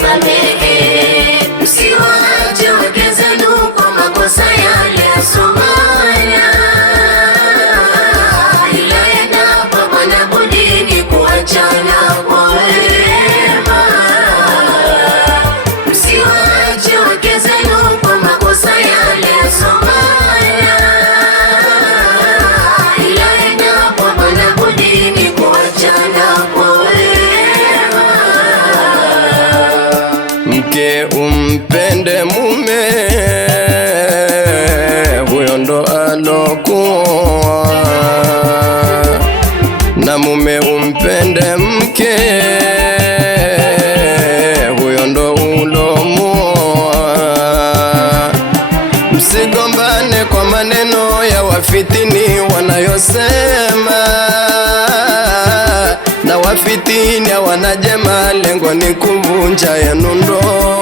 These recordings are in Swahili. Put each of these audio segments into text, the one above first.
samehe. Msiwache wake zenu kwa makosa yale yasomaya, ila endapo hapana budi ni kuachana kwa wema. Msiwache wake zenu kwa makosa yale yasomaya, ila endapo hapana budi ni kuachana kwa wema. Mke umpende mume, huyo ndo alokuwa, na mume umpende mke, huyo ndo ulomuoa. Msigombane kwa maneno ya wafitini wanayosema, na wafitini hawana jema, lengo ni kuvunja yenu ndoa.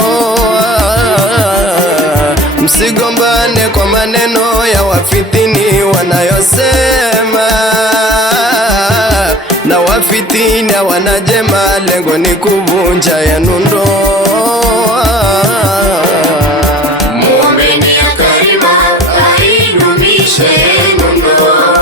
Msigombane kwa maneno ya wafitini wanayosema, na wafitini hawana jema, lengo ni kuvunja yenu ndoa. Muombeni ya Karima aidumishe ndoa.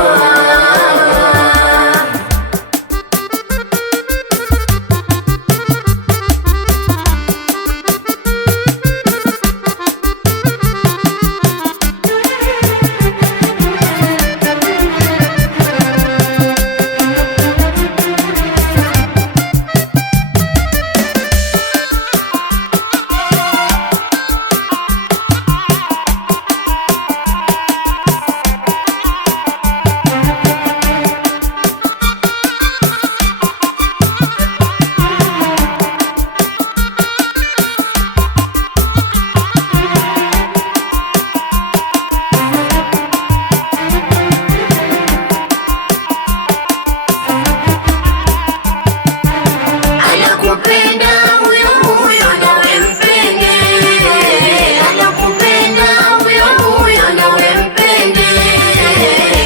Anakupenda huyo huyo nawe mpende, anakupenda huyo huyo nawe mpende.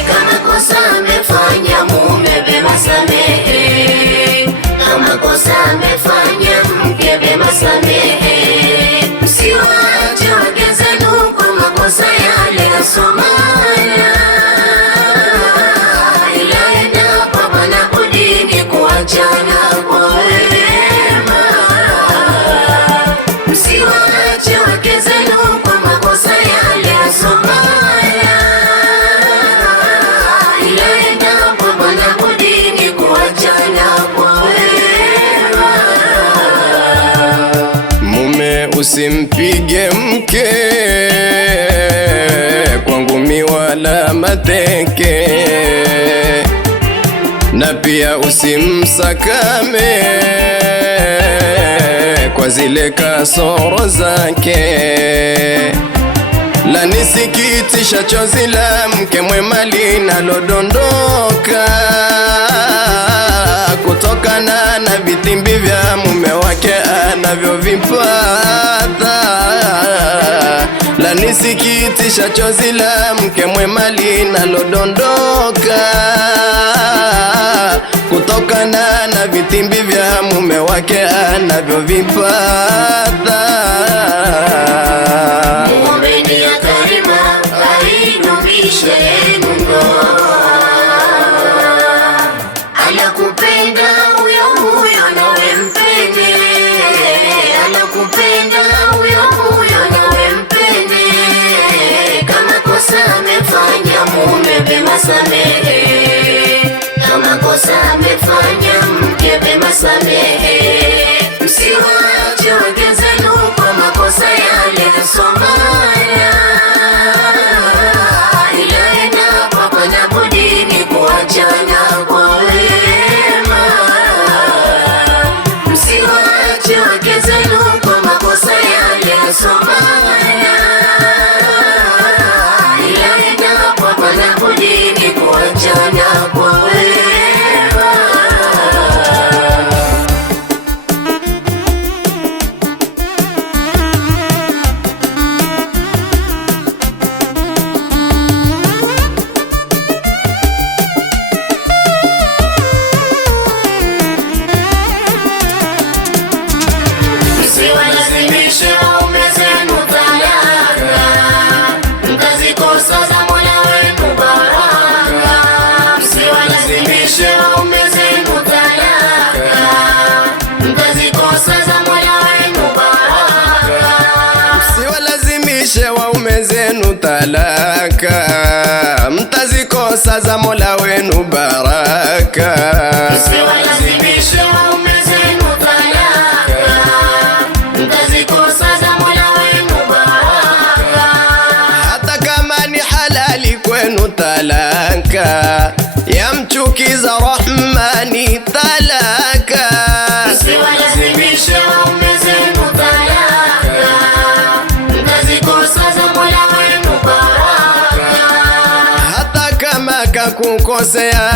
Kama kosa amefanya mume, vema samehe. Kama kosa amefanya mke, vema samehe. Msiwache wake zenu kwa makosa yale yasomaya, ila endapo hapana budi ni kuachana kwa wema. Msiwache wake zenu kwa makosa yale yasomaya, ila endapo hapana budi ni kuachana kwa wema. Mume usimpige mke kwa ngumi wala mateke, na pia usimsakame kwa zile kasoro zake. La nisikitisha chozi la mke mwema linalodondoka kutokana na vitimbi vya mume wake anavyovipata. La nisikitisha chozi la mke mwema linalodondoka kutokana na vitimbi vya mume wake anavyovipata. Muombeni ya Karima aidumishe ndoa. Anakupenda huyo huyo nawe mpende, anakupenda huyo huyo nawe mpende. Kama kosa amefanya mume, vema samehe. Kama kosa amefanya mke, vema samehe. Msiwache wake zenu kwa makosa yale yasomaya, ila endapo hapana budi ni kuachana kwa wema. Msiwache wake zenu kwa makosa yale yasomaya, ila endapo hapana budi ni kuachana kwa wema. msiwalazimishe waume zenu talaka, mtazikosa za Mola wenu baraka. Msiwalazimishe waume zenu talaka, mtazikosa za Mola wenu baraka. Msiwalazimishe waume zenu talaka, mtazikosa za Mola wenu baraka. Msiwalazimishe waume zenu talaka, mtazikosa za Mola wenu baraka. Hata kama ni halali kwenu talaka, yamchukiza Rahmani talaka. Msiwalazimishe waume zenu talaka, mtazikosa za Mola wenu baraka. Hata kama kakukosea,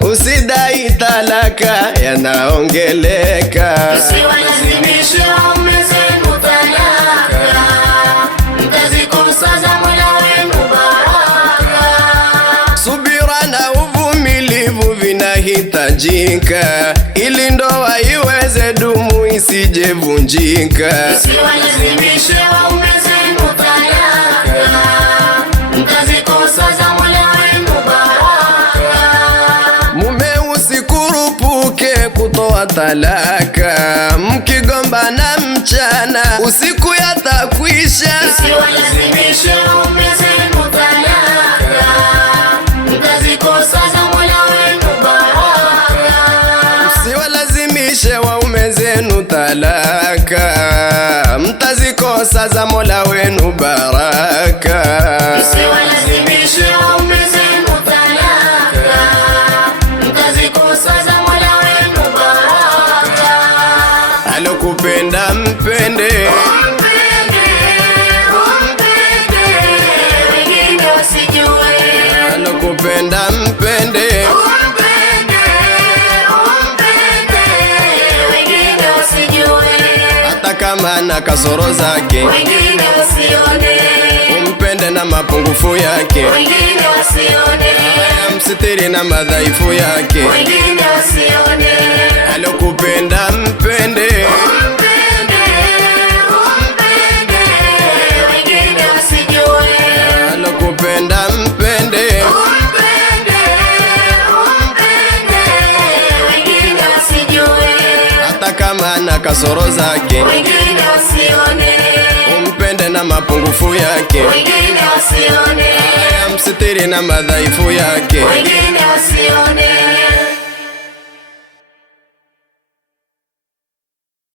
usidai talaka, yanaongeleka. Msiwalazimishe waume zenu talaka, mtazikosa za Mola wenu baraka. Subira na uvumilivu vinahitajika, ili ndoa iweze dumu isijevunjika. Msiwalazimishe waume zenu talaka, mtazikosa za Mola wenu baraka. Mume usikurupuke kutoa talaka, mkigombana mchana usiku yatakwisha. Msiwalazimishe waume zenu talaka, mtazikosa za Mola wenu baraka. Msiwalazimishe waume zenu talaka, mtazikosa za Mola wenu baraka. Msiwalazimishe waume zenu talaka, mtazikosa za Mola wenu baraka. Alokupenda mpende, Umpende, wengine wasijue. alokupenda mpende, Umpende, wengine wasijue. hata kama na kasoro zake, Wengine wasione, umpende na mapungufu yake, wengine wasione, msitiri na madhaifu yake. wengine wasione. Alokupenda mpende, Umpende, wengine wasijue. alokupenda mpende, Umpende, wengine wasijue. hata kama na kasoro zake, Wengine wasione, umpende na mapungufu yake, wengine wasione, msitiri na madhaifu yake. wengine wasione.